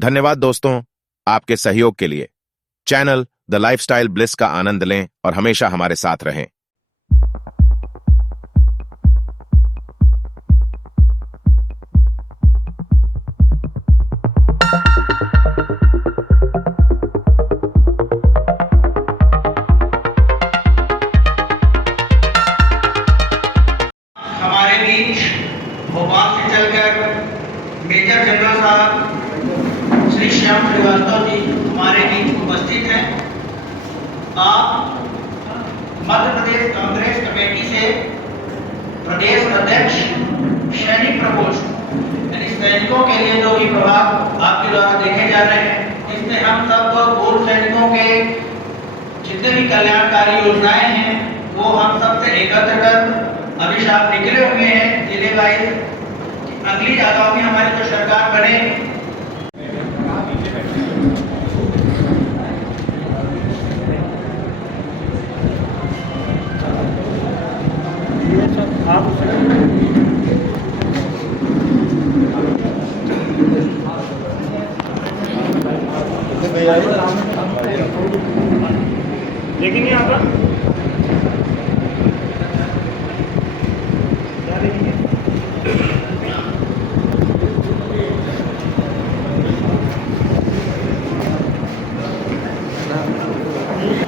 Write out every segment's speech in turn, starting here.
धन्यवाद दोस्तों, आपके सहयोग के लिए। चैनल द लाइफस्टाइल ब्लिस का आनंद लें और हमेशा हमारे साथ रहें। हमारे बीच भोपाल से चलकर मेजर जनरल साहब श्री श्याम श्रीवास्तव जी हमारे बीच उपस्थित हैं। आप मध्य प्रदेश कांग्रेस कमेटी से प्रदेश अध्यक्ष सैनिक प्रकोष्ठ यानी सैनिकों के लिए जो भी प्रभाग आपके द्वारा देखे जा रहे हैं, इसमें हम सब पूर्व सैनिकों के जितने भी कल्याणकारी योजनाएं हैं वो हम सब से एकत्र कर अभी आप निकले हुए हैं जिले वाइज। अगली आगामी हमारी जो सरकार बने लेकिन यहाँ पर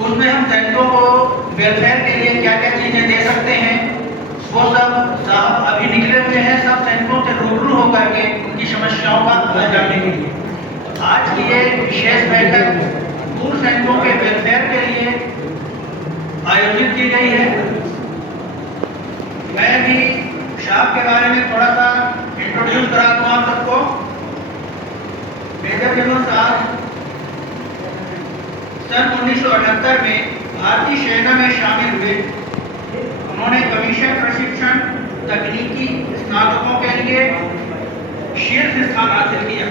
उसमें हम सैनिकों को वेलफेयर के लिए क्या क्या चीजें दे सकते हैं वो सब साहब अभी निकले हुए हैं। सब सैनिकों से रूबरू होकर के उनकी समस्याओं का हल करने के लिए आज की ये विशेष बैठक पूर्व सैनिकों के वेलफेयर के लिए आयोजित की गई है। मैं भी साहब के बारे में थोड़ा सा इंट्रोड्यूस करा दूं आप सबको। मेजर जनरल साहब सन 1978 में भारतीय सेना में शामिल हुए। उन्होंने कमीशन प्रशिक्षण तकनीकी स्नातकों के लिए शीर्ष स्थान हासिल किया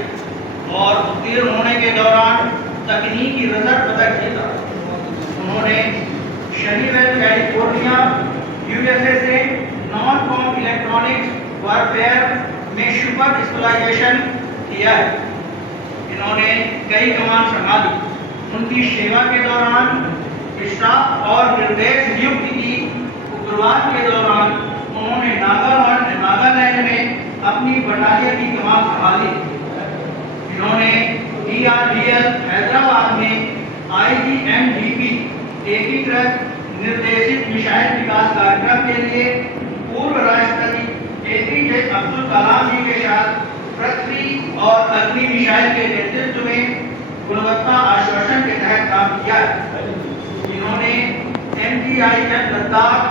और उत्तीर्ण होने के दौरान तकनीकी रजत पदक जीता। उन्होंने शनीवेल कैलिफोर्निया यूएसए से नॉन कॉम इलेक्ट्रॉनिक्स वॉरफेयर में सुपर स्पेशलाइजेशन किया है। इन्होंने कई कमान संभाली। उनकी सेवा के दौरान स्टाफ और निर्देश नियुक्ति की। उग्रवाद के दौरान उन्होंने नागालैंड में अपनी बटालियन की कमान संभाली। इन्होंने DRDL हैदराबाद में IGMDP एकीकृत निर्देशित मिसाइल विकास कार्यक्रम के लिए पूर्व राष्ट्रपति APJ अब्दुल कलाम जी के साथ पृथ्वी और अग्नि मिसाइल के नेतृत्व में गुणवत्ता आश्वासन के तहत काम किया। इन्होंने MGIF लद्दाख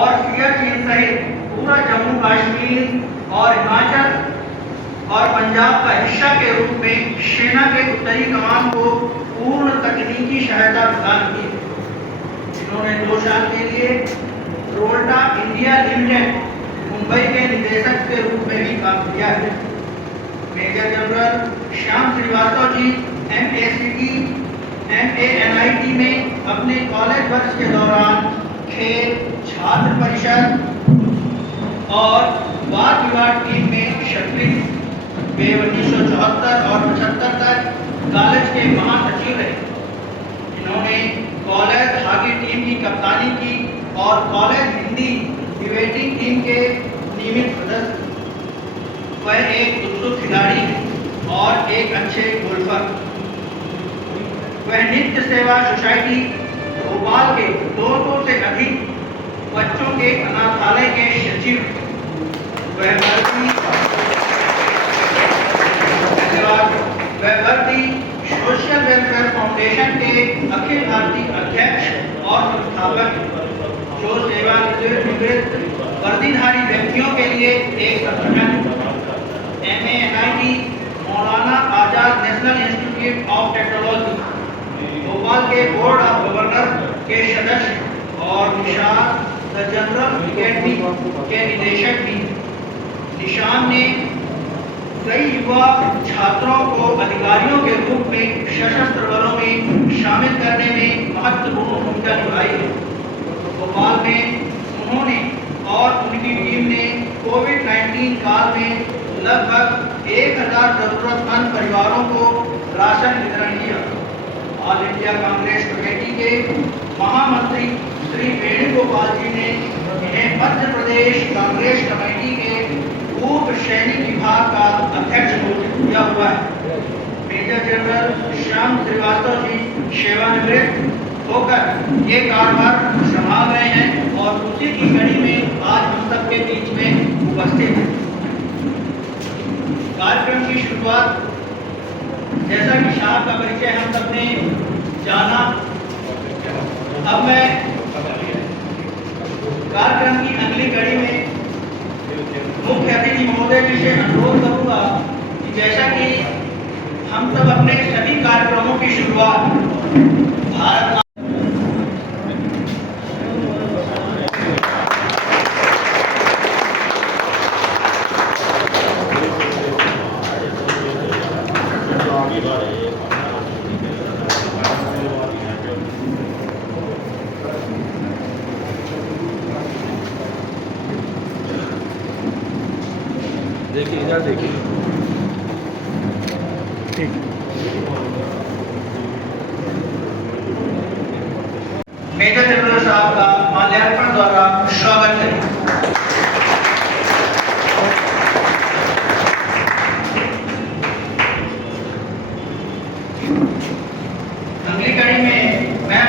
और सियाचिन सहित पूरा जम्मू कश्मीर और हिमाचल और पंजाब का हिस्सा के रूप में सेना के उत्तरी कमान को पूर्ण तकनीकी सहायता प्रदान की। इन्होंने 2 साल के लिए रोल्टा इंडिया लिमिटेड मुंबई के निदेशक के रूप में भी काम किया है। Major general Shyam Srivastava ji MACT MANIT में अपने कॉलेज वर्ष के दौरान खेल छात्र परिषद और वाद विवाद टीम में सक्रिय। वे 1974 और 75 तक कॉलेज के महासचिव रहे। इन्होंने कॉलेज हॉकी टीम की कप्तानी की और कॉलेज हिंदी डिबेटिंग टीम के नियमित सदस्य। वह एक उत्सुक खिलाड़ी है और एक अच्छे गोल्फर। वह नित्य सेवा सोसाइटी भोपाल के 200 से अधिक बच्चों के अनाथालय के सचिव। वह भारतीय सोशल वेलफेयर फाउंडेशन के अखिल भारतीय अध्यक्ष और संस्थापक, जो सेवानिवृत्त वर्दीधारी व्यक्तियों के लिए एक संगठन। MANIT Maulana Azad national institute of technology Bhopal के बोर्ड ऑफ गवर्नर के सदस्य और निशान द जनरल एकेडमी के निदेशक भी। निशान ने कई युवा छात्रों को अधिकारियों के रूप में सशस्त्र बलों में शामिल करने में महत्वपूर्ण भूमिका निभाई है। भोपाल में उन्होंने और उनकी टीम ने कोविड-19 काल में लगभग 1000 जरूरतमंद परिवारों को राशन वितरण किया। ऑल इंडिया कांग्रेस कमेटी के महामंत्री श्री वेणुगोपाल जी ने इन्हें मध्य प्रदेश कांग्रेस कमेटी के पूर्व सैनिक विभाग का अध्यक्ष घोषित किया हुआ है। मेजर जनरल श्याम श्रीवास्तव जी सेवानिवृत्त होकर ये कार्यभार संभाल रहे हैं और उसी की कड़ी में आज हम सबके बीच में उपस्थित हैं। कार्यक्रम की शुरुआत जैसा कि साहब का परिचय हम सबने जाना, अब मैं कार्यक्रम की अगली कड़ी में मुख्य अतिथि महोदय जी से अनुरोध करूंगा कि जैसा कि हम सब अपने सभी कार्यक्रमों की शुरुआत भारत देखिए इधर देखिए। ठीक। मेजर जनरल साहब का माल्यार्पण द्वारा स्वागत करें। अगली कड़ी में मैं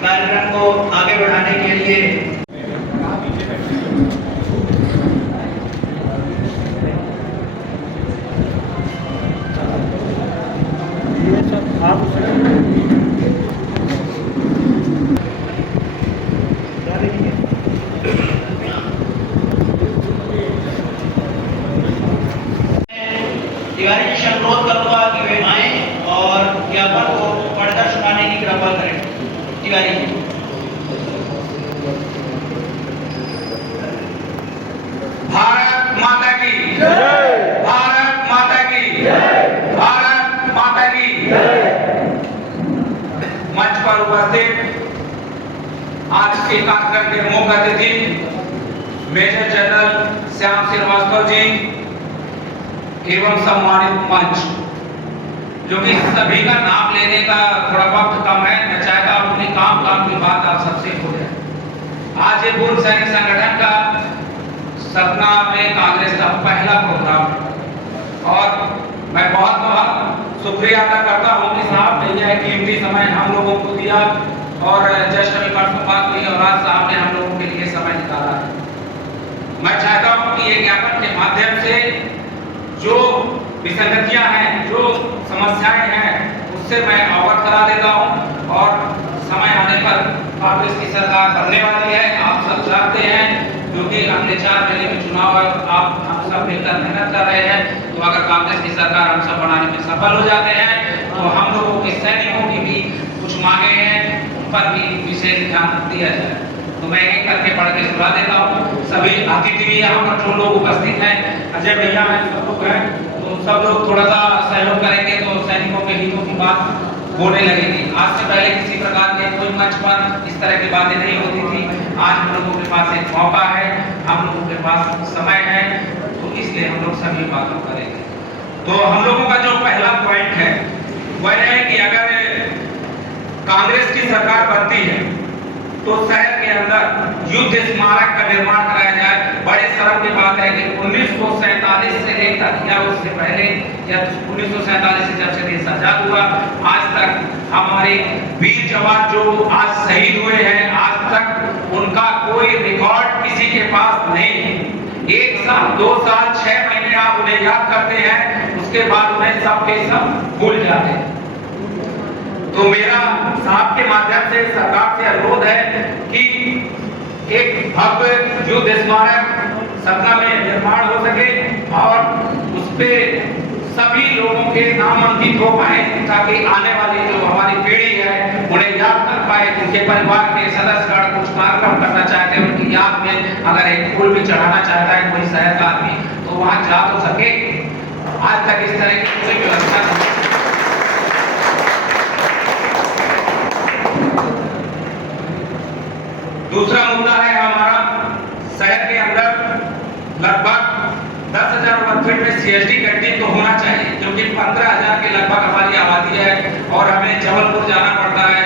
कार्यक्रम को आगे बढ़ाने के लिए तिवारी जी से अनुरोध करूंगा कि वे आए और ज्ञापन को पढ़कर सुनाने की कृपा करें। तिवारी जी। भारत माता की जय। भारत माता की जय। भारत माता की जय। मंच पर उपस्थित आज के कार्यक्रम के मुख्य अतिथि मेजर जनरल श्याम श्रीवास्तव जी एवं सम्मानित मंच, जो कि सभी का नाम लेने का थोड़ा वक्त कम है, मैं चाहता हूं अपने काम की बात आप सबसे हो जाए। आज ये पूर्व सैनिक संगठन का सतना में कांग्रेस का पहला प्रोग्राम है और मैं बहुत बहुत शुक्रिया अदा करता हूं कि साहब ने यह कीमती समय हम लोगों को दिया और जस्ट अभी परसों बात हुई और आज साहब ने हम लोगों के लिए समय निकाला है। मैं चाहता हूं कि ये ज्ञापन के माध्यम से जो विसंगतियां हैं, जो समस्याएं हैं, उससे मैं अवगत करा देता हूं और समय आने पर कांग्रेस की सरकार बनने वाली है। आप सब जानते हैं क्योंकि अगले 4 महीने में चुनाव है, आप हम सब मिलकर मेहनत कर रहे हैं। तो अगर कांग्रेस की सरकार हम सब बनाने में सफल हो जाते हैं तो हम लोगों के सैनिकों की भी कुछ मांगे हैं, उन पर भी विशेष ध्यान दिया जाए। तो मैं एक करके पढ़ के सुना देता हूँ। सभी अतिथि भी यहाँ पर जो लोग उपस्थित हैं, अजय भैया हैं, सब लोग हैं, तो सब लोग थोड़ा सा सहयोग करेंगे तो सैनिकों के हितों की बात होने लगेगी। आज से पहले किसी प्रकार के कोई मंच पर इस तरह की बातें नहीं होती थी। आज हम लोगों के पास एक मौका है, हम लोगों के पास समय है, तो इसलिए हम लोग सभी बातों करेंगे। तो हम लोगों का जो पहला पॉइंट है वह है कि अगर कांग्रेस की सरकार बनती है तो शहर के अंदर युद्ध स्मारक का निर्माण कराया जाए। बड़े शर्म की बात है कि 1947 से लेकर या उससे पहले या 1947 से जब से देश आजाद हुआ आज तक हमारे वीर जवान जो आज शहीद हुए हैं, आज तक उनका कोई रिकॉर्ड किसी के पास नहीं है। 1 साल 2 साल 6 महीने आप उन्हें याद करते हैं, उसके बाद उन्हें सब के सब भूल जाते हैं। तो मेरा साहब के माध्यम से सरकार से अनुरोध है कि एक भव्य युद्ध स्मारक सतना में निर्माण हो सके और उस पे सभी लोगों के नाम अंकित हो पाए, ताकि आने वाली जो हमारी पीढ़ी है उन्हें याद कर पाए। उनके परिवार के सदस्यगण कुछ कार्यक्रम करना चाहते हैं, उनकी याद में अगर एक फूल भी चढ़ाना चाहता है कोई शहर का आदमी, तो वहां जा तो सके। आज तक इस तरह की कोई व्यवस्था नहीं। दूसरा मुद्दा है हमारा, शहर के अंदर लगभग 10,000 वर्ग फीट में सीएसडी कैंटीन तो होना चाहिए, क्योंकि 15,000 के लगभग हमारी आबादी है और हमें जबलपुर जाना पड़ता है।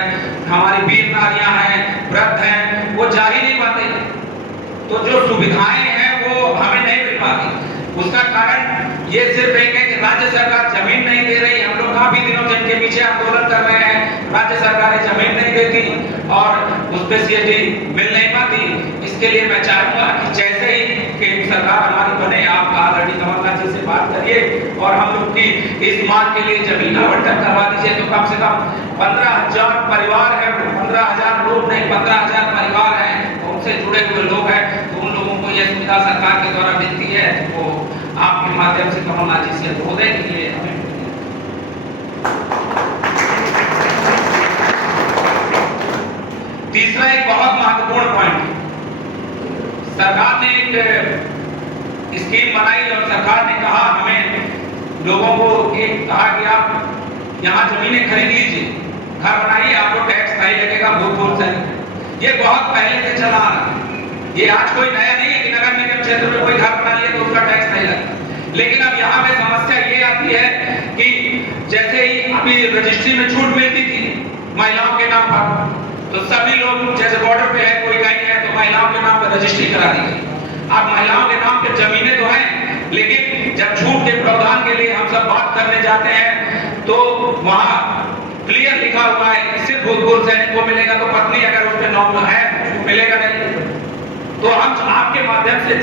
हमारी वीर नारियां हैं, वृद्ध हैं, वो जा ही नहीं पाते, तो जो सुविधाएं हैं वो हमें नहीं मिल पाती। उसका कारण ये सिर्फ एक है कि राज्य सरकार जमीन नहीं दे रही। हम लोग काफी दिनों से इनके पीछे आंदोलन कर रहे हैं, राज्य सरकारें जमीन नहीं देती और उस पर सीएसडी मिल नहीं पाती। इसके लिए मैं चाहूंगा कि जैसे ही केंद्र सरकार हमारी बने, आप ऑलरेडी कमलनाथ जी से बात करिए और हम लोग की इस मांग के लिए जमीन आवंटन करवा दीजिए। तो कम से कम 15,000 परिवार है, 15,000 लोग नहीं, 15,000 परिवार हैं, उनसे जुड़े हुए लोग हैं, तो उन लोगों को यह सुविधा सरकार के द्वारा मिलती है, वो आपके माध्यम से कमलनाथ जी से अनुरोध है कि ये हमें। तीसरा एक बहुत महत्वपूर्ण पॉइंट, सरकार ने एक स्कीम बनाई और सरकार ने कहा हमें लोगों को एक कहा कि आप यहाँ जमीनें खरीद लीजिए, घर बनाइए, आपको टैक्स नहीं लगेगा, भूतपूर्व से। ये बहुत पहले से चला आ रहा है, ये आज कोई नया नहीं है कि नगर निगम क्षेत्र में कोई घर बना लिया तो उसका टैक्स नहीं लगता। लेकिन अब यहाँ पे समस्या ये आती है कि जैसे ही अभी रजिस्ट्री में छूट मिलती थी महिलाओं के नाम पर, तो सभी लोग जैसे बॉर्डर पे है, कोई कहीं है तो महिलाओं के नाम पर रजिस्ट्री करा दी गई। अब महिलाओं के नाम पे जमीनें तो हैं, लेकिन जब छूट के प्रावधान के लिए हम सब बात करने जाते हैं तो वहां क्लियर लिखा हुआ है कि सिर्फ भूतपूर्व सैनिक को मिलेगा, तो पत्नी अगर उसमें नाम है मिलेगा नहीं। तो हम आपके माध्यम से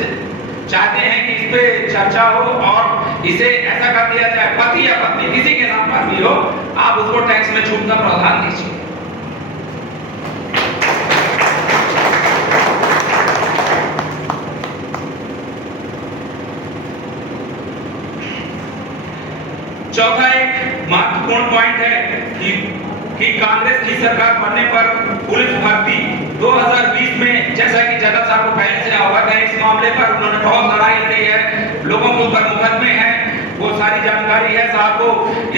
चाहते हैं कि इस पे चर्चा हो और इसे ऐसा कर दिया जाए, पति या पत्नी किसी के नाम पर भी हो, आप उसको टैक्स में छूट का प्रावधान दीजिए। चौथा एक महत्वपूर्ण पॉइंट है कि कांग्रेस की सरकार बनने पर पुलिस भर्ती 2020 में, जैसा कि जनरल साहब को पहले से अवगत है, इस मामले पर उन्होंने बहुत लड़ाई लड़ी है, लोगों के ऊपर मुकदमे हैं, वो सारी जानकारी है साहब को।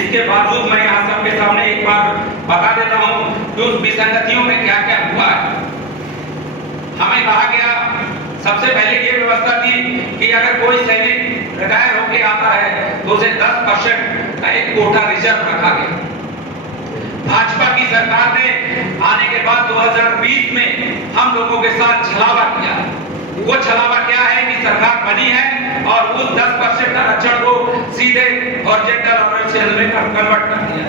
इसके बावजूद मैं यहाँ सबके सामने एक बार बता देता हूँ कि उस विसंगतियों में क्या क्या हुआ है। हमें कहा गया, सबसे पहले ये व्यवस्था थी कि अगर कोई सैनिक रिटायर होके आता है तो उसे 10% का एक कोटा रिजर्व रखा गया। भाजपा की सरकार ने आने के बाद 2020 में हम लोगों के साथ छलावा किया। वो छलावा क्या है कि सरकार बनी है और उस 10% आरक्षण को सीधे हॉरिजॉन्टल और में कन्वर्ट कर दिया।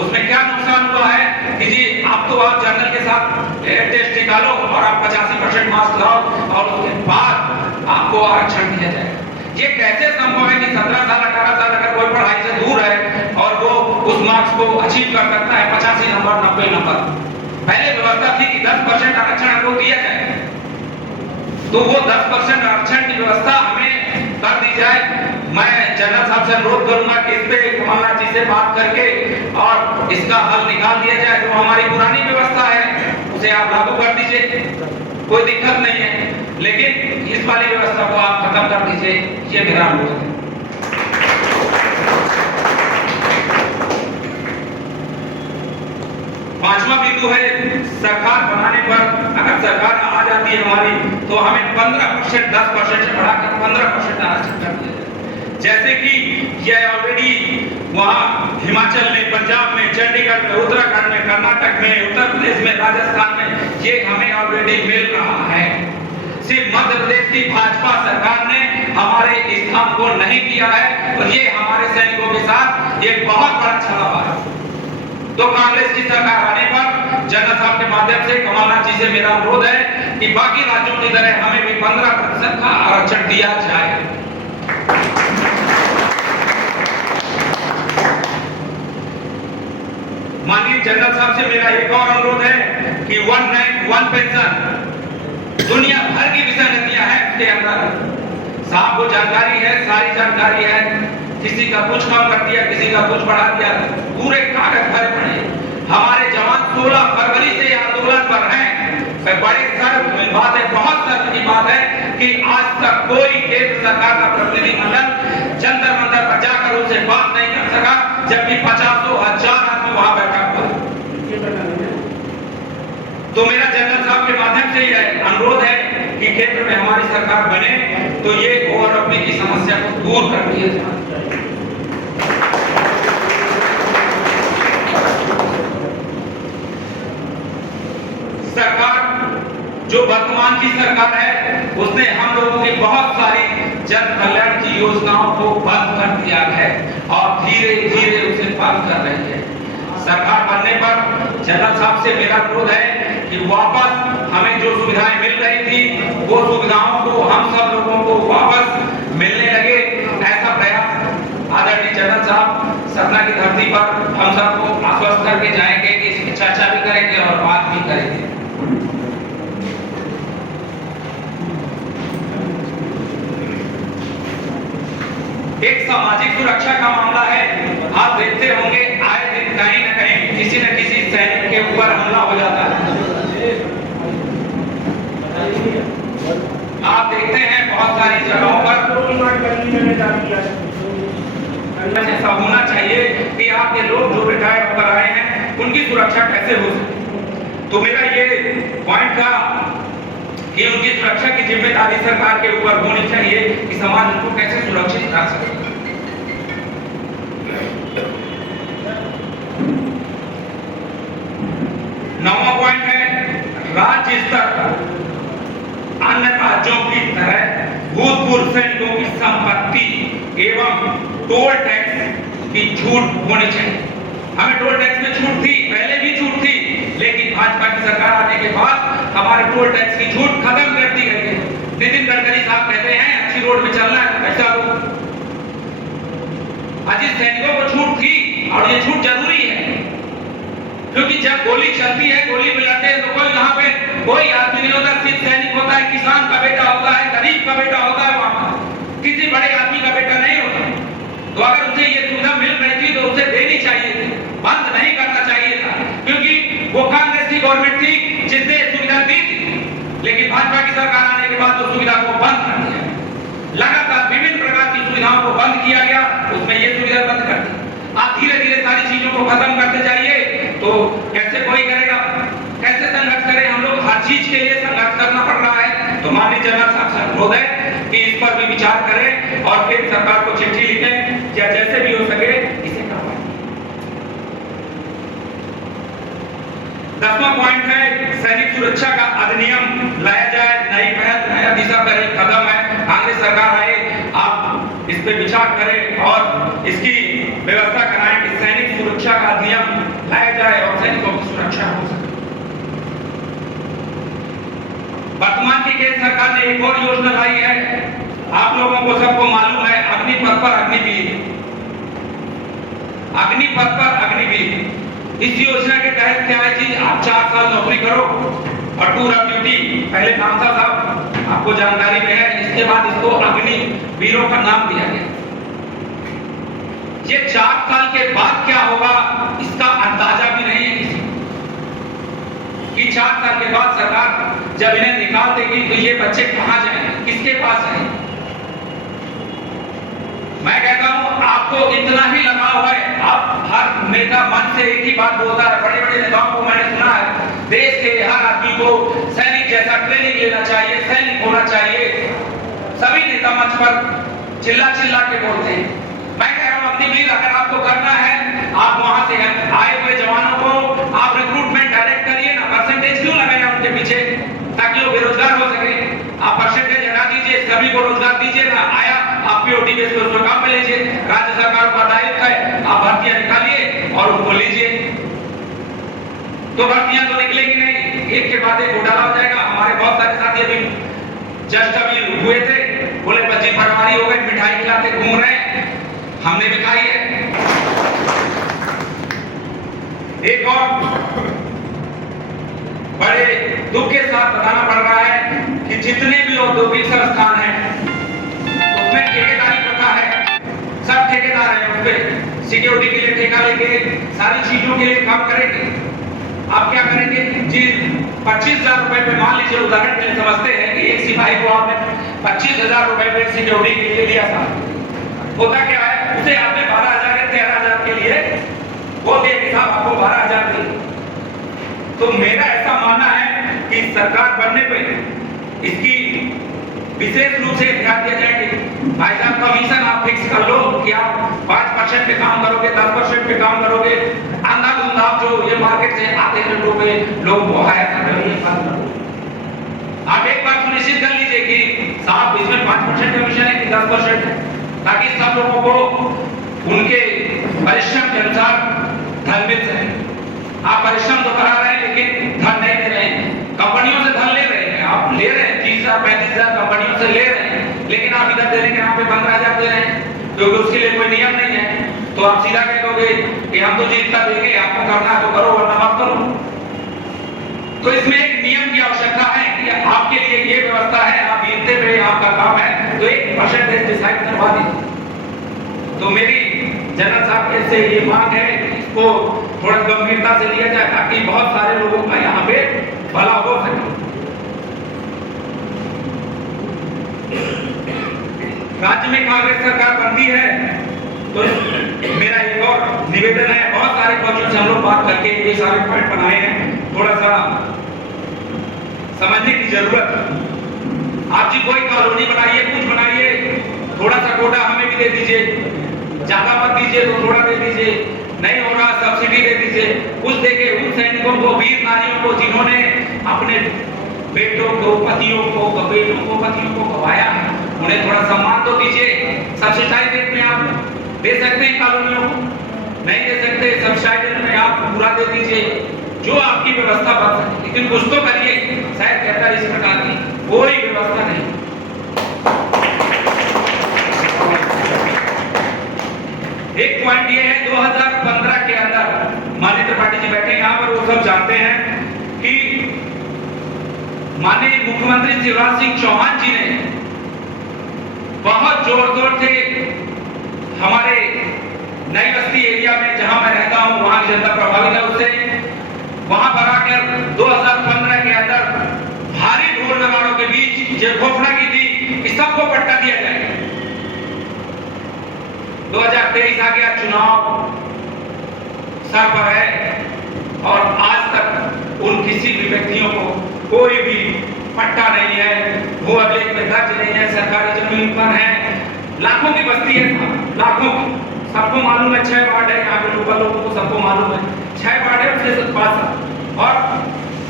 उसमें क्या नुकसान हुआ है कि जी आप तो आप जनरल के साथ टेस्ट निकालो और आप 85% मार्क्स लाओ और उसके बाद आपको आरक्षण दिया जाए। ये कैसे संभव है कि 17 साल 18 साल अगर कोई पढ़ाई से दूर है और वो उस मार्क्स को अचीव कर सकता है, 85 नंबर 90 नंबर। पहले व्यवस्था थी कि 10% आरक्षण हमको दिया जाए, तो वो 10% आरक्षण की व्यवस्था हमें कर दी जाए। मैं जनरल साहब से अनुरोध करूंगा कि इस पे कमलनाथ जी से बात करके और इसका हल निकाल दिया जाए। जो हमारी पुरानी व्यवस्था है उसे आप लागू कर दीजिए, कोई दिक्कत नहीं है, लेकिन इस वाली व्यवस्था को आप खत्म कर दीजिए, ये मेरा अनुरोध है। पांचवा बिंदु है, सरकार बनाने पर अगर सरकार आ जाती है हमारी, तो हमें 15% 10% से बढ़ाकर 15% आरक्षण कर दिया जाए। जैसे कि यह ऑलरेडी वहां हिमाचल में, पंजाब में, चंडीगढ़ में, उत्तराखंड में, कर्नाटक में, उत्तर प्रदेश में, राजस्थान में ये हमें ऑलरेडी मिल रहा है। सिर्फ मध्य प्रदेश की भाजपा सरकार ने हमारे इस काम को नहीं किया है और ये हमारे सैनिकों के साथ एक बहुत बड़ा छलावा है। तो कांग्रेस की सरकार आने पर जनरल साहब के माध्यम से कमलनाथ जी से मेरा अनुरोध है कि बाकी राज्यों की तरह हमें भी 15% का आरक्षण दिया जाए। माननीय जनरल साहब से मेरा एक और अनुरोध है कि 1 रैंक 1 पेंशन, दुनिया भर की विसंगतियां हैं उसके अंदर, साहब को जानकारी है, सारी जानकारी है किसी का कुछ कम कर दिया, किसी का कुछ बढ़ा दिया, पूरे कागज भरे पड़े। हमारे जवान 16 फरवरी से आंदोलन पर हैं। बड़े सर्व की बात है, बहुत सर्व की बात है कि आज तक कोई केंद्र सरकार का प्रतिनिधिमंडल जंतर मंतर पर जाकर उनसे बात नहीं कर सका, जबकि 50,000 आदमी वहां बैठा हुआ। तो मेरा जनरल साहब के माध्यम से यह अनुरोध है कि केंद्र में हमारी सरकार बने तो ये ओवरऑपिंग की समस्या को दूर कर दिया जाए। सरकार जो वर्तमान की सरकार है उसने हम लोगों की बहुत सारी जन कल्याण की योजनाओं को बंद कर दिया है और धीरे धीरे उसे बंद कर रही है। सरकार बनने पर जनरल साहब से मेरा अनुरोध है कि वापस हमें जो सुविधाएं मिल रही थी वो सुविधाओं को हम सब लोगों को वापस मिलने लगे, ऐसा प्रयास आदरणीय जनरल साहब सतना की धरती पर हम सबको आश्वस्त करके जाएंगे कि इसकी चर्चा भी करेंगे और बात भी करेंगे। एक सामाजिक सुरक्षा का मामला है। आप देखते होंगे आए दिन कहीं न कहीं किसी न किसी सैनिक के ऊपर हमला हो जाता है। आप देखते हैं बहुत सारी जगहों पर ऐसा होना चाहिए कि आपके लोग जो रिटायर होकर आए हैं उनकी सुरक्षा कैसे हो सके। तो मेरा ये पॉइंट था कि उनकी सुरक्षा की जिम्मेदारी सरकार के ऊपर होनी चाहिए कि समाज उनको कैसे सुरक्षित रख सके। नौवां पॉइंट है राज्य स्तर पर अन्य राज्यों की तरह भूतपूर्व सैनिकों की संपत्ति एवं टोल टैक्स की छूट होनी चाहिए। हमें टोल टैक्स में छूट थी, पहले भी छूट थी, लेकिन भाजपा की सरकार आने के बाद हमारे टोल टैक्स की छूट खत्म कर दी गई है। नितिन गडकरी साहब कहते हैं अच्छी रोड पे चलना है तो पैसा दो। अजीत सैनिकों को छूट थी और ये छूट जरूरी है, क्योंकि जब गोली चलती है, गोली मिलाते हैं तो कोई यहाँ पे कोई आदमी नहीं होता, सिर्फ सैनिक होता है, किसान का बेटा होता है, गरीब का बेटा होता है, वहां किसी बड़े आदमी का बेटा नहीं होता। तो अगर उसे ये सुविधा मिल रही थी तो उसे देनी चाहिए थी, बंद नहीं करना चाहिए था, क्योंकि वो कांग्रेस की गवर्नमेंट थी जिसने सुविधा दी थी, लेकिन भाजपा की सरकार आने के बाद उस सुविधा को बंद कर दिया। लगातार विभिन्न प्रकार की सुविधाओं को बंद किया गया, उसमें ये सुविधा बंद कर दी। आप धीरे धीरे सारी चीजों को खत्म करते जाइए तो कैसे कोई करेगा, कैसे संघर्ष करें। हम लोग हर चीज के लिए संघर्ष करना पड़ रहा है। तो माननीय जनरल साहब से अनुरोध है कि इस पर भी विचार करें और केंद्र सरकार को चिट्ठी लिखें या जैसे भी हो सके इसे करवाएं। 10वां पॉइंट है सैनिक सुरक्षा का अधिनियम लाया जाए। नई पहल, नया दिशा पर एक कदम है। कांग्रेस सरकार आए, आप इस पे विचार करें और इसकी व्यवस्था कराएं कि सैनिक सुरक्षा का अधिनियम लाया जाए और सैनिकों की सुरक्षा हो सके। वर्तमान की केंद्र सरकार ने एक और योजना लाई है, आप लोगों को सबको मालूम है, अग्निपथ पर अग्निवीर। अग्निपथ पर अग्निवीर इस योजना के तहत क्या है जी, आप 4 साल नौकरी करो और टूर ऑफ ड्यूटी, पहले नाम था साहब, आपको जानकारी में है, इसके बाद इसको अग्निवीरों का नाम दिया गया। ये 4 साल के बाद क्या होगा इसका अंदाजा भी नहीं है किसी कि 4 साल के बाद सरकार जब इन्हें निकाल देगी तो ये बच्चे कहां जाएंगे, किसके पास जाएंगे। मैं कहता हूं आपको इतना ही लगाव है, आप हर नेता मन से एक ही बात बोलता है। बड़े बड़े नेताओं को मैंने सुना है, देश के हर आदमी को सैनिक जैसा ट्रेनिंग लेना चाहिए, सैनिक होना चाहिए। सभी नेता मंच पर चिल्ला चिल्ला के बोलते हैं। मैं कह रहा हूं अग्निवीर अगर आपको करना है, आप वहां से आए हुए जवानों को आप रिक्रूटमेंट डायरेक्ट करिए ना, परसेंटेज क्यों लगाए उनके पीछे, ताकि वो बेरोजगार हो सके। आप परसेंटेज हटा दीजिए, सभी को रोजगार दीजिए ना, आया आप पीओटी बेस पे उसको काम पे लीजिए। राज्य सरकार का दायित्व है, आप भर्तियां निकालिए और उनको लीजिए। तो भर्तियां तो निकलेंगी नहीं, एक के बाद एक घोटाला हो जाएगा। हमारे बहुत सारे साथी अभी जस्ट अभी हुए थे, बोले बच्ची पटवारी हो गए, मिठाई खिलाते घूम रहे हैं, हमने भी खाई है। एक और बड़े दुख के साथ बताना पड़ रहा है कि जितने भी औद्योगिक संस्थान हैं उसमें ठेकेदारी प्रथा है, सब ठेकेदार है उस पे सिक्योरिटी के लिए ठेका लेके सारी चीजों के लिए काम करेंगे। आप क्या करेंगे जी 25,000 रुपए पे मान लीजिए उदाहरण के लिए समझते हैं कि एक सिपाही को आपने 25,000 रुपए पे सिक्योरिटी के लिए दिया था। होता क्या है उसे आपने 12,000 या 13,000 के लिए वो दिए कि साहब आपको 12,000 दी। तो मेरा ऐसा मानना है कि सरकार बनने पे इसकी विशेष रूप से ध्यान दिया जाए कि भाई साहब कमीशन आप फिक्स कर लो कि आप 5% पे काम करोगे, 10% पे काम करोगे। अंधाधुंधा जो ये मार्केट से आते हैं लोग लोग वो हायर कर रहे हैं। आप एक बात सुनिश्चित कर लीजिए कि साहब इसमें 5% कमीशन है कि 10% है, ताकि सब लोगों को उनके परिश्रम के अनुसार धन मिल सके। आप परिश्रम तो करा रहे हैं लेकिन धन नहीं दे रहे हैं, कंपनियों से धन ले रहे हैं। आप ले रहे हैं 30,000 35,000 कंपनियों से ले रहे हैं, लेकिन आप इधर देने के नाम पे 15,000 दे रहे हैं, क्योंकि उसके लिए कोई नियम नहीं है। तो आप सीधा कह दोगे कि हम तो जितना देंगे, आपको करना है तो करो वरना मत करो। तो इसमें एक नियम की आवश्यकता है कि आपके लिए ये व्यवस्था है, आप जीतते हुए आपका काम है तो 1% डिसाइड करवा दीजिए। तो मेरी जनरल साहब से ये मांग है कि इसको थोड़ा गंभीरता से लिया जाए ताकि बहुत सारे लोगों का यहाँ पे भला हो सके। राज्य में कांग्रेस सरकार बनती है तो मेरा एक और निवेदन है, बहुत सारे पक्षों से हम लोग बात करके ये सारे पॉइंट बनाए हैं, थोड़ा सा समझने की जरूरत है। आप जी कोई कॉलोनी बनाइए, कुछ बनाइए, थोड़ा सा कोटा हमें भी दे दीजिए, ज्यादा मत दीजिए तो थोड़ा दे दीजिए, नहीं हो रहा सब्सिडी दे दीजिए, कुछ देके उन सैनिकों को, वीर नारियों को जिन्होंने अपने बेटों को, पतियों को गवाया, उन्हें थोड़ा सम्मान तो दीजिए। सब्सिडाइज रेट में आप दे सकते हैं कॉलोनियों को, नहीं दे सकते सब्सिडाइज रेट में आप पूरा दे दीजिए, जो आपकी व्यवस्था बन सके, लेकिन कुछ तो करिए। शायद 43 प्रकार की कोई व्यवस्था नहीं। एक पॉइंट ये है 2015 के अंदर माननीय त्रिपाठी जी बैठे यहाँ पर, वो सब जानते हैं कि माननीय मुख्यमंत्री शिवराज सिंह चौहान जी ने बहुत जोर से हमारे नई बस्ती एरिया में जहां मैं रहता हूं वहां की जनता प्रभावित है उससे, वहां पर आकर 2015 के अंदर भारी ढोल नगाड़ों के बीच जो घोषणा की थी कि सबको पट्टा दिया जाएगा। 2023 आ गया, चुनाव सर पर है और आज तक उन किसी भी व्यक्तियों को कोई भी पट्टा नहीं है, भू अभिलेख में दर्ज नहीं है, सरकारी जमीन पर है। लाखों की बस्ती है, लाखों की, सबको मालूम है। 6 वार्ड है यहाँ पे, लोकल लोगों को सबको मालूम है 6 वार्ड है, उसके 5 और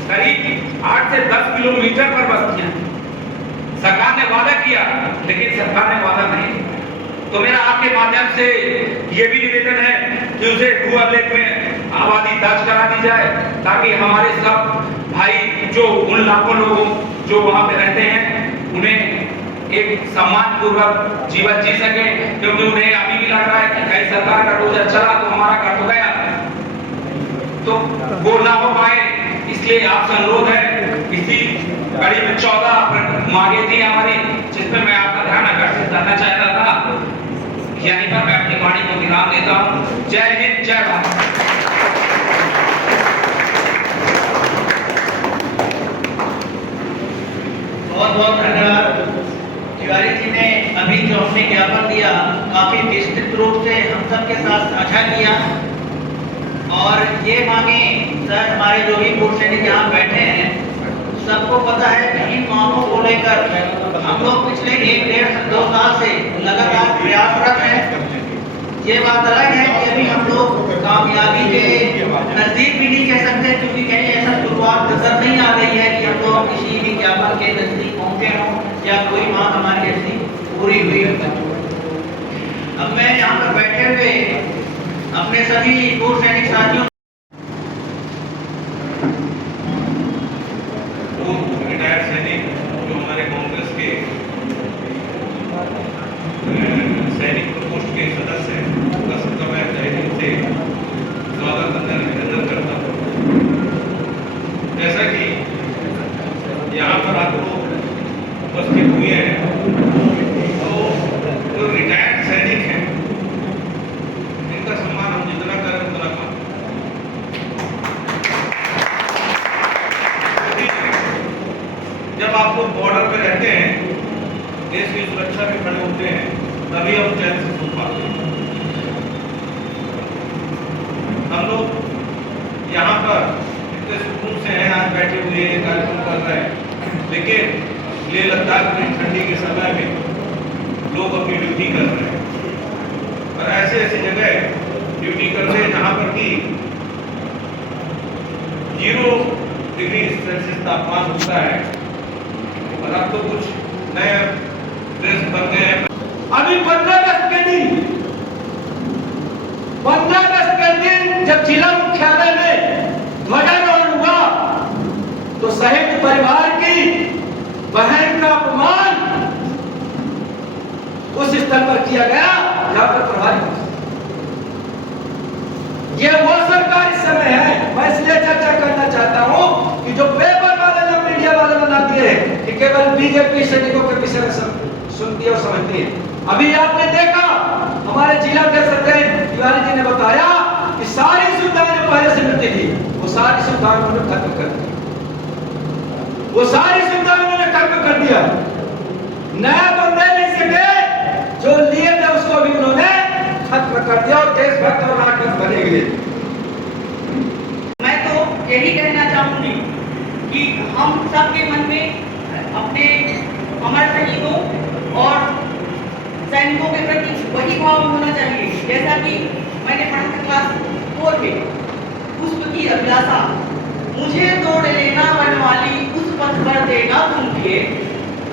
करीब 8 से 10 किलोमीटर पर बस्तियां। सरकार ने वादा किया लेकिन सरकार ने वादा नहीं किया। तो मेरा आपके माध्यम से ये भी निवेदन है कि उसे भू अभिलेख में आबादी दर्ज करा दी जाए, ताकि हमारे सब भाई जो उन लाखों लोगों जो वहां पे रहते हैं उन्हें एक सम्मान पूर्वक जीवन जी सके, क्योंकि उन्हें अभी भी लग रहा है कि कहीं सरकार का डोजर चला तो हमारा कट हो गया, तो वो ना हो पाए। इसलिए आपसे अनुरोध है, इसी कड़ी में 14 मांगे थी हमारी, जिसमें मैं आपका ध्यान आकर्षित करना चाहता था। यहीं पर मैं अपनी वाणी को विराम देता हूँ। जय हिंद, जय भारत। बहुत बहुत धन्यवाद। तिवारी जी ने अभी जो हमने ज्ञापन दिया काफी विस्तृत रूप से हम सबके साथ साझा किया, और ये मांगे सर हमारे जो भी पूर्व सैनिक यहाँ बैठे हैं सबको पता है कि इन मांगों को लेकर हम लोग पिछले 1-1.5-2 साल से लगातार प्रयासरत हैं। ये बात अलग है कि अभी हम लोग कामयाबी के नजदीक भी नहीं कह सकते, क्योंकि कहीं ऐसा शुरुआत नजर नहीं आ रही है कि हम लोग किसी भी ज्ञापन के नजदीक पहुंचे हों या कोई मांग हमारी ऐसी पूरी हुई हो। अब मैं यहाँ पर बैठे हुए अपने सभी पूर्व सैनिक साथियों रिटायर्ड सैनिक जो हमारे कांग्रेस के सैनिक प्रकोष्ठ के सदस्य हैं, उनका सबका मैं तहे दिल से स्वागत अभिनंदन करता हूँ। जैसा कि यहाँ पर आप लोग उपस्थित हुए हैं, तो जो रिटायर्ड सैनिक हैं जब आप लोग बॉर्डर पे रहते हैं, देश की सुरक्षा में खड़े होते हैं, तभी हम चैन से सुन पाते हैं। हम लोग यहाँ पर इतने सुकून से हैं, आज बैठे हुए हैं, कार्यक्रम कर रहे हैं, लेकिन लेह लद्दाख में ठंडी के समय में लोग अपनी ड्यूटी कर रहे हैं और ऐसे ऐसी जगह ड्यूटी कर रहे हैं जहाँ पर कि 0 डिग्री सेल्सियस तापमान होता है। और अब तो कुछ नए ड्रेस बन गए हैं। अभी 15 अगस्त के दिन 15 अगस्त के दिन जब जिला मुख्यालय में ध्वजारोहण हुआ तो शहीद परिवार की बहन का अपमान उस स्थल पर किया गया जहां पर प्रभारी। यह वो सरकार इस समय है। मैं इसलिए चर्चा करना चाहता हूं कि जो पेपर वाले जो मीडिया वाले बना दिए हैं कि केवल बीजेपी सैनिकों के विषय में सुनती है और समझती है। अभी आपने देखा हमारे जिला अध्यक्ष सत्येंद्र तिवारी जी ने बताया कि सारी सुविधाएं जो पहले से मिलती थी वो सारी सुविधाएं उन्होंने खत्म कर दी। वो सारी सुविधाएं उन्होंने खत्म कर दिया। नया तो दे नहीं सके, जो लिए थे उसको भी उन्होंने खत्म कर दिया और देशभक्त और राष्ट्रभक्त बने गए। मैं तो यही कहना चाहूंगी कि हम सबके मन में अपने अमर शहीदों और सैनिकों के प्रति वही भाव होना चाहिए जैसा कि मैंने पढ़ा था क्लास 4 में। पुष्प की अभिलाषा, मुझे तोड़ लेना बनवाली उस पथ पर देना तुम थे,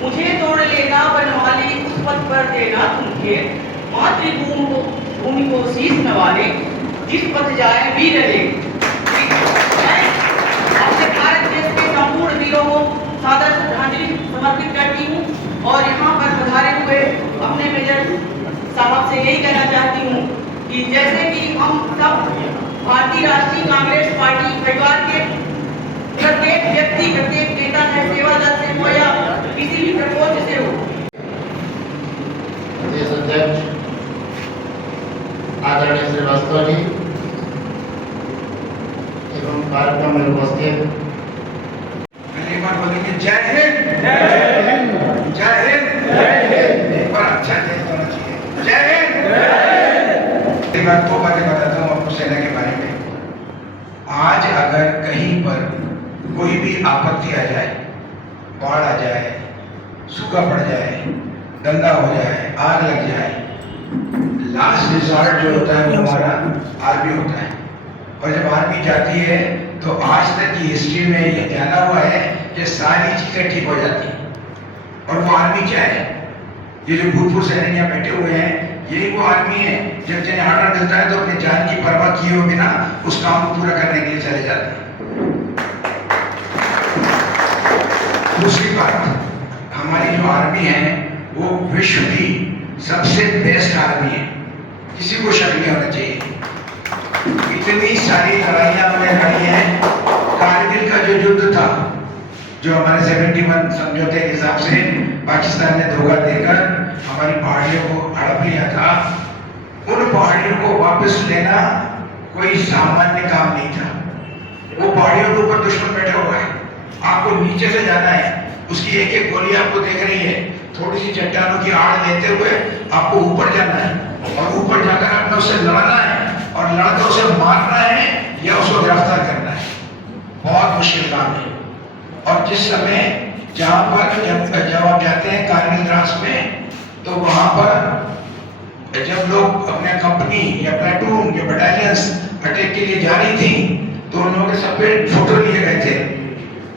मुझे तोड़ लेना बनवाली उस पथ पर देना तुम थे, मातृभूमि को शीश नवाले जिस पथ जाए वीर रहे। मैं अपने भारत देश के संपूर्ण वीरों को सादर श्रद्धांजलि समर्पित करती हूँ और यहाँ पर पधारे हुए अपने मेजर साहब से यही कहना चाहती हूँ कि जैसे कि हम सब भारतीय राष्ट्रीय कांग्रेस पार्टी परिवार के प्रत्येक व्यक्ति, प्रत्येक नेता चाहे सेवा दल से हो या किसी भी प्रकोष्ठ से हो। प्रदेश अध्यक्ष आदरणीय श्रीवास्तव जी एवं कार्यक्रम में उपस्थित पहली बार बोलेंगे जय हिंद, जय हिंद, जय हिंद, जय हिंद। एक बार अच्छा जय होना चाहिए। जय हिंद, जय हिंद। एक बार 2 बातें बताता हूँ आपको सेना के बारे में। आज अगर कहीं पर कोई भी आपत्ति आ जाए, बाढ़ आ जाए, सूखा पड़ जाए, दंगा हो जाए, आग लग जाए, लास्ट रिजॉर्ट जो होता है वो हमारा आर्मी होता है। और जब आर्मी जाती है तो आज तक की हिस्ट्री में ये जाना हुआ है कि सारी चीजें ठीक हो जाती हैं। और वो आर्मी क्या है? ये जो भूतपूर्व सैनिक यहाँ बैठे हुए हैं, यही वो आर्मी है। जब जिन्हें ऑर्डर मिलता है तो अपनी जान की परवाह किए हुए बिना उस काम को पूरा करने के लिए चले जाते हैं। दूसरी बात, हमारी जो आर्मी है वो विश्व की सबसे बेस्ट आर्मी है, किसी को शक नहीं होना चाहिए। इतनी सारी लड़ाइयां हमने लड़ी हैं। कारगिल का जो युद्ध था, जो हमारे 71 समझौते के हिसाब से पाकिस्तान ने धोखा देकर हमारी पहाड़ियों को हड़प लिया था, उन पहाड़ियों को वापस लेना कोई सामान्य काम नहीं था। वो पहाड़ियों के ऊपर दुश्मन बैठा हुआ है, आपको नीचे से जाना है, उसकी एक एक गोली आपको देख रही है, थोड़ी सी चट्टानों की आड़ लेते हुए आपको ऊपर जाना है और ऊपर जाकर आपने उससे लड़ना है और लड़कर उसे मारना है या उसको गिरफ्तार करना है। बहुत मुश्किल काम है। और जिस समय जहां पर जब आप जाते हैं कारगिल द्रास में, तो वहां पर जब लोग अपने कंपनी या प्लेटून या बटालियंस अटैक के लिए जा रही थी तो उन लोगों के सब पे फोटो लिए गए थे।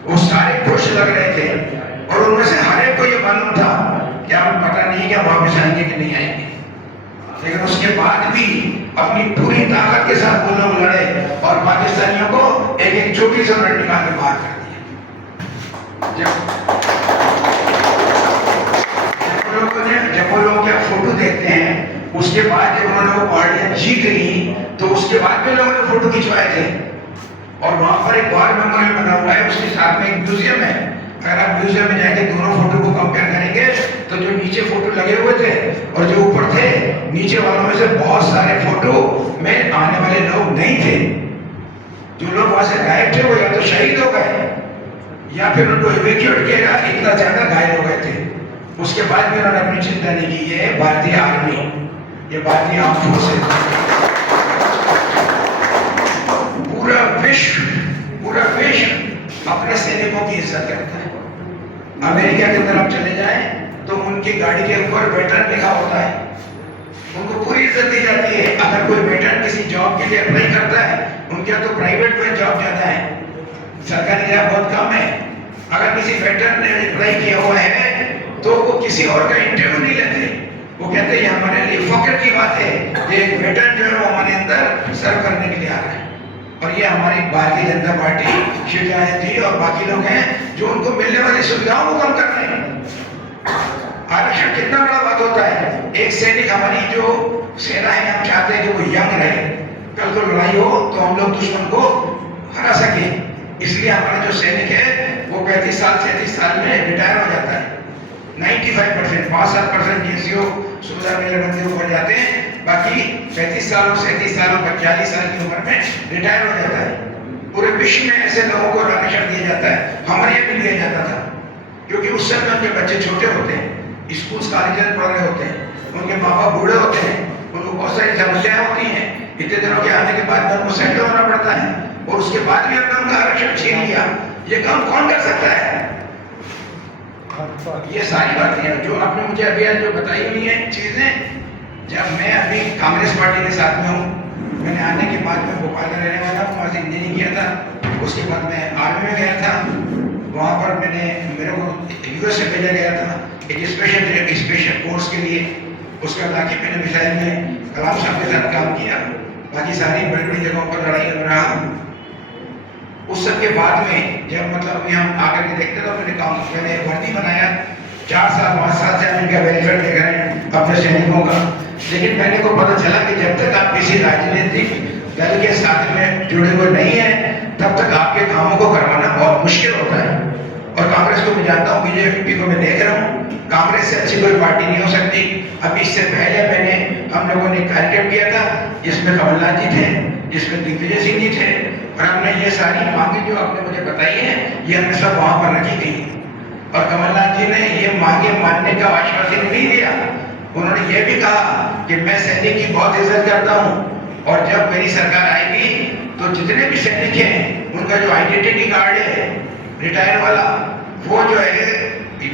वो सारे खुश लग रहे थे और उनमें से हर एक को ये मालूम था कि हम पता नहीं क्या वापस आएंगे कि नहीं आएंगे। लेकिन उसके बाद भी अपनी पूरी ताकत के साथ वो लोग लड़े और पाकिस्तानियों को एक एक चोटी से निकाल के बाहर कर दिया। जब वो लोग क्या फोटो देखते हैं, उसके बाद जब उन्होंने वो पार्टियां जीत ली तो उसके बाद भी लोगों ने फोटो खिंचवाए थे। और वहां पर एक वॉर मेमोरियल बना हुआ है, उसके साथ में एक म्यूजियम है। अगर आप म्यूजियम में जाके दोनों फोटो को कंपेयर करेंगे तो जो नीचे फोटो लगे हुए थे और जो ऊपर थे, नीचे वालों में से बहुत सारे फोटो में आने वाले लोग नहीं थे। जो लोग वहां से गायब थे वो या तो शहीद हो गए या फिर उनको इवैक्यूएट किया गया। इतना 17 ज्यादा घायल हो गए थे, उसके बाद भी उन्होंने अपनी चिंता नहीं की। ये भारतीय आर्मी, ये भारतीय आर्म फोर्सेज, पूरा विश्व अपने सैनिकों की इज्जत करता है। अमेरिका के तरफ चले जाएं तो उनकी गाड़ी के ऊपर वेटरन लिखा होता है, उनको पूरी इज्जत दी जाती है। अगर कोई वेटरन किसी जॉब के लिए अप्लाई करता है, उनके तो प्राइवेट में जॉब ज्यादा है, सरकारी जॉब बहुत कम है। अगर किसी वेटरन ने अप्लाई किया हुआ है तो वो किसी और का इंटरव्यू नहीं लेते, वो कहते हैं हमारे लिए फख्र की बात है कि एक वेटरन जो है वो हमारे अंदर सर्व करने के लिए आ रहा है। और ये हमारी भारतीय जनता पार्टी, शिवराज जी और बाकी लोग हैं जो उनको मिलने वाली सुविधाओं को कम कर रहे हैं। आरक्षण कितना बड़ा बात होता है। एक सैनिक, हमारी जो सेना है, हम चाहते हैं कि वो यंग रहे, कल को लड़ाई हो तो हम लोग दुश्मन को हरा सके। इसलिए हमारा जो सैनिक है वो 35 साल 37 साल में रिटायर हो जाता है। 95%, 5-7% जीएसओ सुविधा मेरे बंदे ऊपर जाते हैं, बाकी 35 सालों 37 सालों 40 साल की उम्र में रिटायर हो जाता है। पूरे विश्व में ऐसे लोगों को आरक्षण दिया जाता है, हमारे यहाँ भी दिया जाता था, क्योंकि उस समय उनके बच्चे छोटे होते हैं, स्कूल कॉलेज में पढ़ रहे होते हैं, उनके माँ बाप बूढ़े होते हैं, उनको बहुत सारी समस्याएं होती हैं। इतने दिनों के आने के बाद में उनको सेटल होना पड़ता है, और उसके बाद भी हमने उनका आरक्षण छीन लिया। ये काम कौन कर सकता है? ये सारी बातें हैं जो आपने मुझे अभी आज जो बताई हुई हैं चीजें। जब मैं अभी कांग्रेस पार्टी के साथ में हूँ, मैंने आने के बाद में भोपाल में रहने वाला हूँ, वहाँ से इंजीनियरिंग किया था, उसके बाद मैं आर्मी में गया था। वहाँ पर मेरे को यूएस से भेजा गया था एक स्पेशल कोर्स के लिए। उसके बाद आके मैंने मिसाइल में कलाम साहब के साथ काम किया, बाकी सारी बड़ी बड़ी जगहों पर लड़ाई लड़ रहा। उस सब के बाद में जब मतलब हम आकर के देखते तो मैंने वर्दी बनाया। 4 साल 5 साल से हम इनका वेलफेयर देख रहे हैं अपने सैनिकों का। लेकिन मैंने को पता चला कि जब तक आप किसी राजनीतिक दल के साथ में जुड़े हुए नहीं है, तब तक आपके कामों को करवाना बहुत मुश्किल होता है। और कांग्रेस को मैं जानता हूँ, बीजेपी को मैं देख रहा हूँ, कांग्रेस से अच्छी कोई पार्टी नहीं हो सकती। अभी इससे पहले हम लोगों ने कार्यक्रम किया था जिसमें कमलनाथ जी थे, जिसमें दिग्विजय सिंह जी थे, और हमने ये सारी मांगे जो आपने मुझे बताई है ये हमने सब वहां पर रखी थी। और कमलनाथ जी ने ये मांगे मानने का आश्वासन नहीं दिया। उन्होंने ये भी कहा कि मैं सैनिक की बहुत इज्जत करता हूँ, और जब मेरी सरकार आएगी तो जितने भी सैनिक हैं उनका जो आइडेंटिटी कार्ड है रिटायर वाला, वो जो है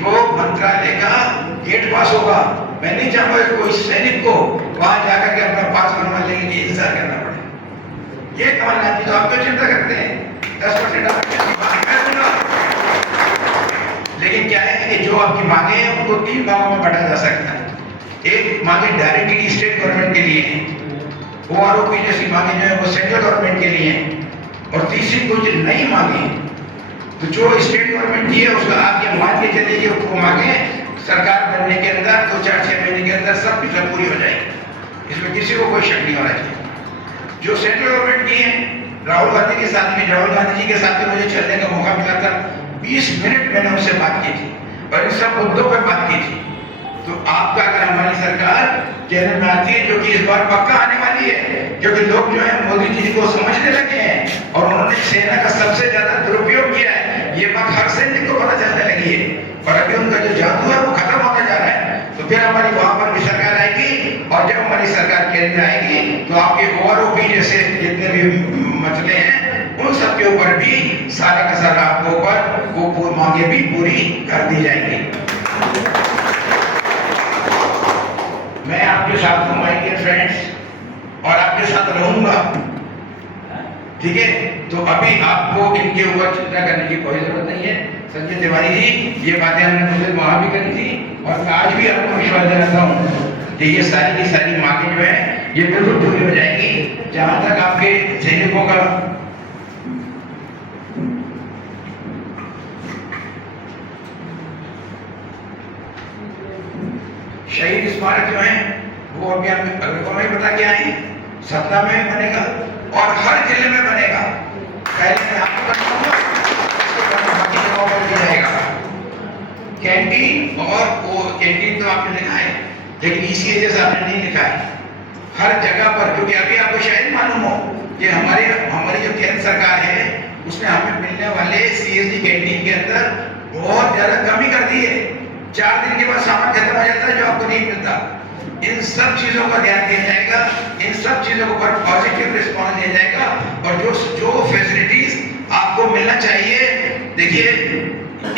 वो मंत्रालय का गेट पास होगा। मैं नहीं चाहूंगा कि कोई सैनिक को वहां जाकर के अपना पास बनवा लेने की इंतजार करना पड़े। ये कमलनाथ जी तो आप क्यों चिंता करते हैं? 10% आरक्षण की बात मैं दूंगा। लेकिन क्या है कि जो आपकी मांगे हैं उनको 3 भागों में बांटा जा सकता है। एक मांगे डायरेक्टली स्टेट गवर्नमेंट के लिए है, ओआरओपी जैसी मांगे जो है वो सेंट्रल गवर्नमेंट के लिए है, और तीसरी कुछ नई मांगे तो जो स्टेट गवर्नमेंट की है उसका आप ये मान के चलिए कि वो मांगे सरकार बनने के अंदर 2-4-6 महीने के अंदर सब कुछ पूरी हो जाएगी। इसमें किसी को कोई शक नहीं होना चाहिए। जो सेंट्रल गवर्नमेंट की है, राहुल गांधी के साथ में, राहुल गांधी जी के साथ में मुझे चलने का मौका मिला था। 20 मिनट मैंने उनसे बात की थी और इन सब मुद्दों पर बात की थी। तो आपका अगर हमारी सरकार चैनल में आती है, जो कि इस बार पक्का आने वाली है, क्योंकि लोग जो है मोदी जी को समझने लगे हैं और उन्होंने सेना का सबसे ज्यादा दुरुपयोग किया है, ये बात हर सैनिक को पता चलने लगी है। और अभी उनका जो जादू है वो खत्म होता जा रहा है। तो फिर हमारी वहां पर भी सरकार आएगी, और जब हमारी सरकार केंद्र में आएगी तो आपके ओआरओपी जैसे जितने भी मसले हैं उन सब के ऊपर भी सारा का सारा आपको ऊपर वो मांगे भी पूरी कर दी जाएंगी। मैं आपके साथ हूँ माय डियर फ्रेंड्स, और आपके साथ रहूंगा, ठीक है? तो अभी आपको इनके ऊपर चिंता करने की कोई जरूरत नहीं है। संजय तिवारी जी, ये बातें हमने मुझे वहां भी करी थी, और मैं आज भी आपको विश्वास दिलाता हूँ कि ये सारी की सारी मांगे जो है ये बिल्कुल पूरी हो जाएगी। जहां तक आपके सैनिकों का शहीद स्मारक जो है वो अभी हमें बता के आए, सतना में बनेगा और हर जिले में बनेगा। पहले मैं आपको बताऊंगा, बाकी जगहों पर भी जाएगा। कैंटीन, और वो कैंटीन तो आपने लिखा है, लेकिन ECHS आपने नहीं लिखा है। हर जगह पर, क्योंकि अभी आपको शायद मालूम हो कि हमारी जो केंद्र सरकार है उसने हमें मिलने वाले CSD कैंटीन के अंदर बहुत ज्यादा कमी कर दी है। 4 दिन के बाद सामान खत्म हो जाता है जो आपको नहीं मिलता। इन सब चीजों का ध्यान दिया जाएगा, इन सब चीजों को पर पॉजिटिव रिस्पॉन्स दिया जाएगा और जो फैसिलिटीज आपको मिलना चाहिए। देखिए,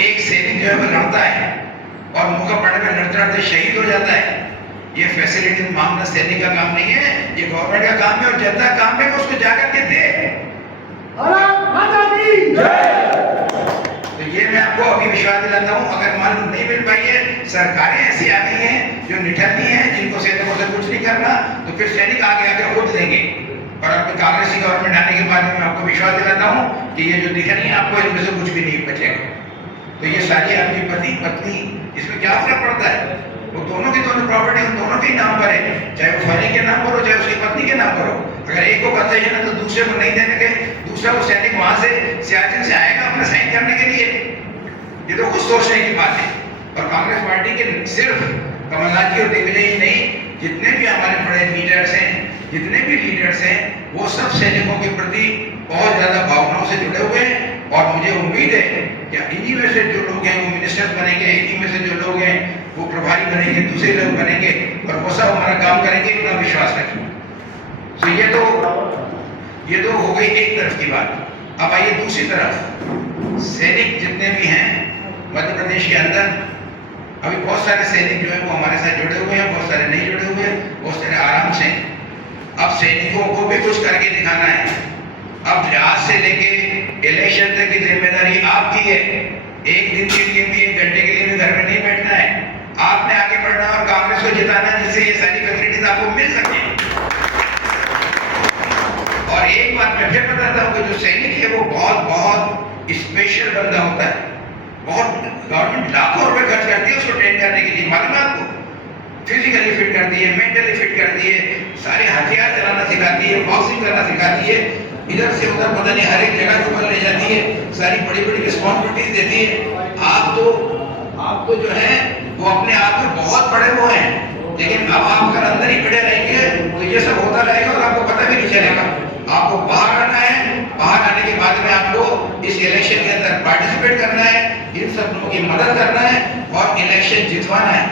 एक सैनिक जो है वो लड़ता है और मौका पड़ने में लड़ते लड़ते शहीद हो जाता है। ये फैसिलिटी मांगना सैनिक का काम नहीं है, ये गवर्नमेंट का काम है और जनता का काम है कि उसको जाकर के दे। तो ये मैं आपको अभी विश्वास दिलाता हूँ। अगर मान लो नहीं मिल पाई है, सरकारें ऐसी आ गई हैं जो निठल्ली हैं, जिनको सैनिकों से कुछ नहीं करना, तो फिर सैनिक आगे आके खुद देंगे। और अपने कांग्रेसी गवर्नमेंट आने के बाद मैं आपको विश्वास दिलाता हूँ कि ये जो दिख रही है आपको, इनमें से कुछ भी नहीं बचेगा। तो ये सारी आपकी पति पत्नी, इसमें क्या फर्क पड़ता है? वो दोनों की दोनों प्रॉपर्टी उन दोनों के नाम पर है, चाहे वो फैमिली के नाम पर हो, चाहे उसकी पत्नी के नाम पर हो। अगर एक को कंसेशन है तो दूसरे को नहीं देने के, दूसरा वो सैनिक वहां से सियाचिन से आएगा अपना साइन करने के लिए। ये तो कुछ सोचने की बात है। और कांग्रेस पार्टी के सिर्फ कमलनाथ जी और दिग्विजय ही नहीं, जितने भी हमारे बड़े लीडर्स हैं, जितने भी लीडर्स हैं, वो सब सैनिकों के प्रति बहुत ज्यादा भावनाओं से जुड़े हुए हैं। और मुझे उम्मीद है कि इन्हीं में से जो लोग हैं वो मिनिस्टर्स बनेंगे, इन्हीं में से जो लोग हैं वो प्रभारी बनेंगे, दूसरे लोग बनेंगे और वो सब हमारा काम करेंगे, इतना विश्वास रखिए। तो ये तो हो गई एक तरफ की बात। अब आइए दूसरी तरफ, सैनिक जितने भी हैं मध्य प्रदेश के अंदर, अभी बहुत सारे सैनिक जो है वो हमारे साथ जुड़े हुए हैं, बहुत सारे नहीं जुड़े हुए हैं, बहुत सारे आराम से। अब सैनिकों को भी कुछ करके दिखाना है। अब आज से लेके इलेक्शन तक की जिम्मेदारी आपकी है। एक दिन के लिए भी, 1 घंटे के लिए भी घर में नहीं बैठना है, आपने आगे बढ़ना और कांग्रेस को जिताना, जिससे ये सारी फैसिलिटीज आपको मिल सके। और एक बात मैं फिर बताता हूँ कि जो सैनिक है वो बहुत बहुत स्पेशल बंदा होता है। बहुत गवर्नमेंट लाखों रुपए खर्च करती है उसको ट्रेन करने के लिए, मालूम है आपको? फिजिकली फिट करती है, मेंटली फिट करती है, सारे हथियार चलाना सिखाती है, बॉक्सिंग करना सिखाती है, इधर से उधर पता नहीं हर एक जगह को ले जाती है, सारी बड़ी बड़ी रिस्पॉन्सिबिलिटीज देती है। आप तो जो है वो अपने आप में बहुत बड़े वो हैं, लेकिन अब आप अगर अंदर ही खड़े रहेंगे तो ये सब होता रहेगा और आपको पता भी नहीं चलेगा। आपको बाहर आना है, बाहर आने के बाद में आपको इस इलेक्शन के अंदर पार्टिसिपेट करना है, इन सब लोगों की मदद करना है और इलेक्शन जितवाना है।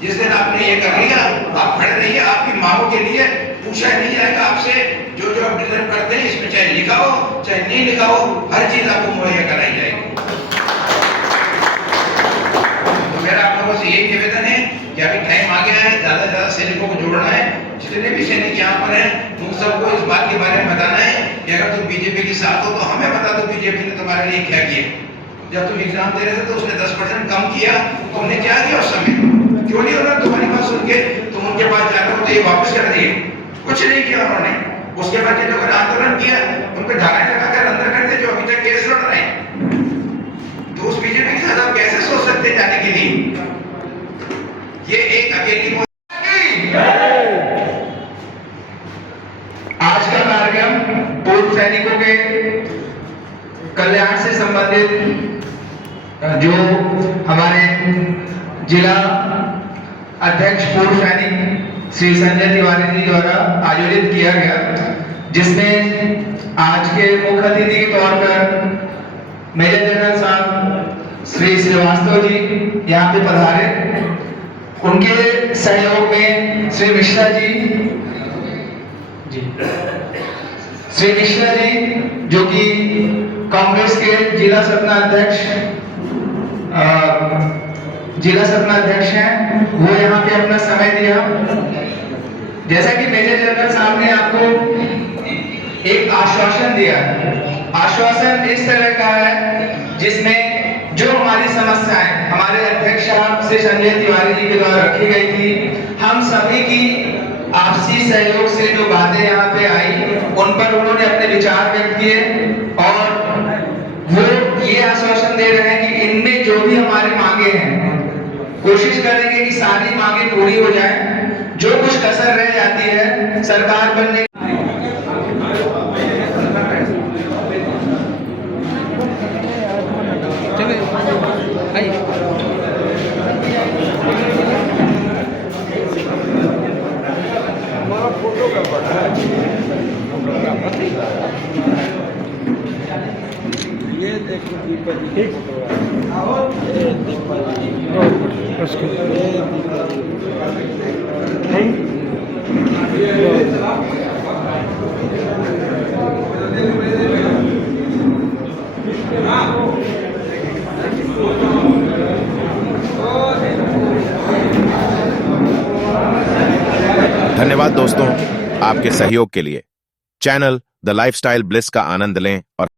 जिस दिन आपने ये कर लिया, आप खड़े रहिए, आपकी मांगों के लिए पूछा नहीं जाएगा आपसे। जो जो आप डिजर्व करते हैं, इसमें चाहे लिखा हो चाहे नहीं लिखा हो, हर चीज आपको मुहैया कराई जाएगी। तो मेरा आप लोगों से यही निवेदन है कि अभी टाइम आ गया है, ज्यादा से ज्यादा सैनिकों को जोड़ना है। जितने भी सैनिक यहाँ पर हैं उन सबको इस बात के बारे में बताना है कि अगर तुम बीजेपी के साथ हो तो हमें बता दो बीजेपी ने तुम्हारे लिए क्या किया। जब तुम एग्जाम दे रहे थे तो उसने 10% कम किया, तुमने क्या किया उस समय? क्यों नहीं उन्होंने तुम्हारी बात सुन के तुम उनके पास जा रहे हो तो ये वापस कर दिए? कुछ नहीं किया उन्होंने। उसके बाद जिन लोगों ने आंदोलन किया उन पर धाराएं लगाकर अंदर कर दिए, जो अभी तक केस लड़ रहे हैं। तो उस बीजेपी के साथ आप कैसे सोच सकते जाने के लिए? ये एक अकेली आज का कार्यक्रम पूर्व सैनिकों के कल्याण से संबंधित जो हमारे जिला अध्यक्ष पूर्व सैनिक श्री संजय तिवारी जी द्वारा आयोजित किया गया, जिसमें आज के मुख्य अतिथि के तौर पर मेजर जनरल साहब श्री श्रीवास्तव जी यहाँ पे पधारे। उनके सहयोग में श्री मिश्रा जी जो कि कांग्रेस के जिला सतना अध्यक्ष हैं, वो यहाँ पे अपना समय दिया। जैसा कि मेजर जनरल साहब ने आपको एक आश्वासन दिया, आश्वासन इस तरह का है जिसमें जो हमारी समस्याएं हमारे अध्यक्ष साहब श्री संजय तिवारी जी के द्वारा रखी गई थी, हम सभी की आपसी सहयोग से जो बातें यहाँ पे आई उन पर उन्होंने अपने विचार व्यक्त किए और वो ये आश्वासन दे रहे हैं कि इनमें जो भी हमारी मांगे हैं कोशिश करेंगे कि सारी मांगे पूरी हो जाए। जो कुछ कसर रह जाती है सरकार बनने ये देखो धन्यवाद दोस्तों आपके सहयोग के लिए। चैनल द लाइफस्टाइल ब्लिस का आनंद लें और